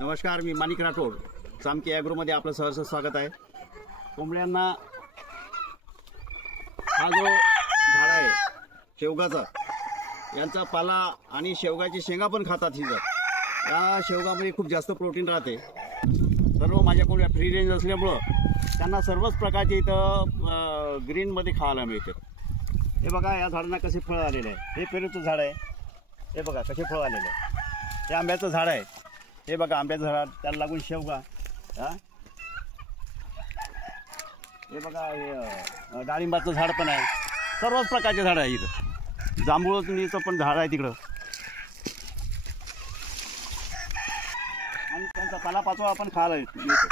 नमस्कार, मी माणिक राठोड. चामके ॲग्रोमध्ये आपलं सहर्ष स्वागत आहे. कोंबड्यांना हा जो झाड आहे शेवगाचा, यांचा पाला आणि शेवगाची शेंगा पण खातात ही जात. या शेवगामध्ये खूप जास्त प्रोटीन राहते. सर्व माझ्या कोंबड्या फ्री रेंज असल्यामुळं त्यांना सर्वच प्रकारचे इथं ग्रीनमध्ये खायला मिळते. हे बघा, या झाडांना कसे फळं आलेले आहे. हे पेरूचं झाड आहे, हे बघा कसे फळं आलेले आहे. हे आंब्याचं झाड आहे, हे बघा आंब्याचं झाड, त्याला लागून शेवगा. हे बघा, हे डाळिंबाचं झाड पण आहे. सर्वच प्रकारचे झाड आहे इथं. जांभूळचं पण झाड आहे तिकडं. आणि त्यांचा पालापाचोळा आपण खायला मिळतो.